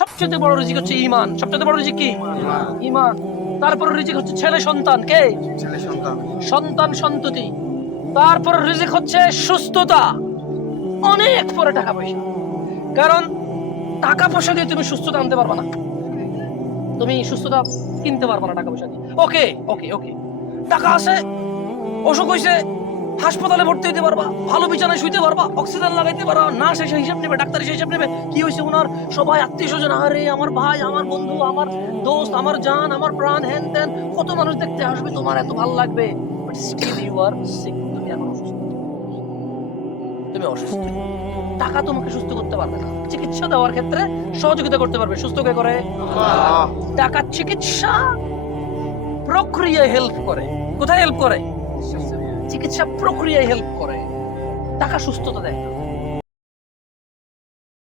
সবচেয়ে বড় রিজিক হচ্ছে ঈমান। সবচেয়ে বড় রিজিক কি? ঈমান। তারপর রিজিক হচ্ছে ছেলে সন্তান। কে? ছেলে সন্তান। সন্তান সন্ততি। তারপর রিজিক হচ্ছে সুস্থতা, অনেক পরে টাকা পয়সা। কারণ টাকা পয়সা দিয়ে তুমি সুস্থতা আনতে পারবে না, তুমি সুস্থতা কিনতে পারবে না টাকা পয়সা দিয়ে। ওকে ওকে ওকে, টাকা আছে, অসুখ হয়েছে, হাসপাতালে ভর্তি হইতে পারবা, ভালো বিছানায় শুইতে পারবা, অক্সিজেন লাগাইতে পারবা, নার্স এসে হিসাব নেবে, ডাক্তার এসে হিসাব নেবে কি হয়েছে ওনার, সবাই আত্মীয় স্বজন, আরে আমার ভাই, আমার বন্ধু, আমার দোস্ত, আমার জান, আমার প্রাণ, হ্যান ত্যান, কত মানুষ দেখতে আসবে, তোমার এত ভালো লাগবে। But still you R sick, তুমি এখন অসুস্থ, তুমি অসুস্থ। টাকা তোমাকে সুস্থ করতে পারবে না। চিকিৎসা দেওয়ার ক্ষেত্রে সহযোগিতা করতে পারবে, সুস্থ কে করে? আল্লাহ। টাকা চিকিৎসা প্রক্রিয়ায় হেল্প করে। কোথায় হেল্প করে? চিকিৎসা প্রক্রিয়ায় হেল্প করে, টাকা সুস্থতা দেয় না।